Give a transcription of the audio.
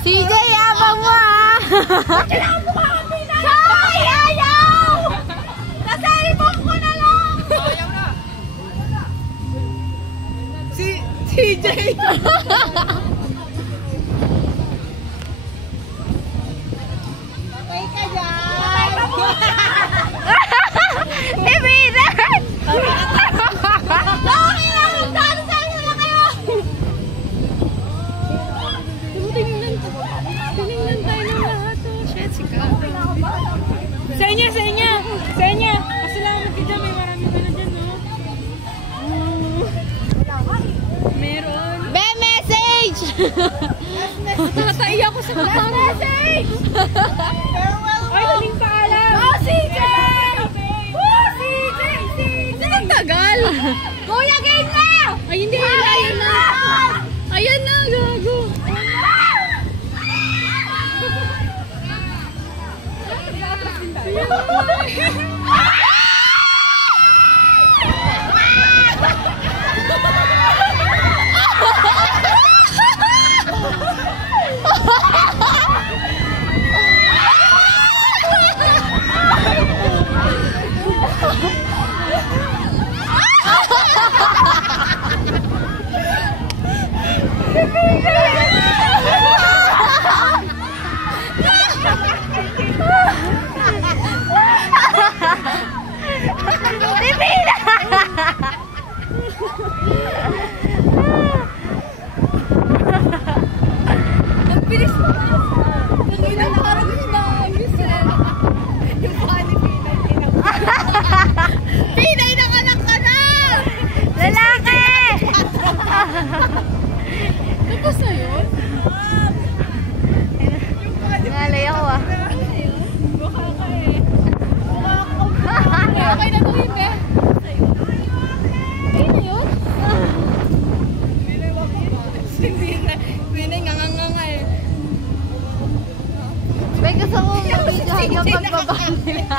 CJ, abang mo ah! Kailangan ko makapina! Hoy! Ayaw! Nasa ibang ko na lang! Ayaw na! CJ! Okay ka dyan! Ibiran! Okay lang! Dalo sa inyo na kayo! Tingnan tayo ng lahat. Oh, shit, sika. Sa inyo, sa inyo! Sa inyo! Pasalamat ka dyan. May marami ka na dyan, no? Meron. Be, message! Tatay ako sa Last message! Ay, huling paalam! Oh, CJ! Oh, CJ! CJ! Ang tagal! Kuya, game na! Ay, hindi. Ayan na. Ayan na, gago. Ang bilis mo! Kanina nakaragin na ang gisel. Yung funny Pinay ng anak ka na! Lalaki! Tapos na yun? Ngalay ako ah. Mukha ka eh. Okay na to yun eh. Ayun na yun? Pinay nganganga eh. May gusto ko mag-video hanggang pagbaba nila.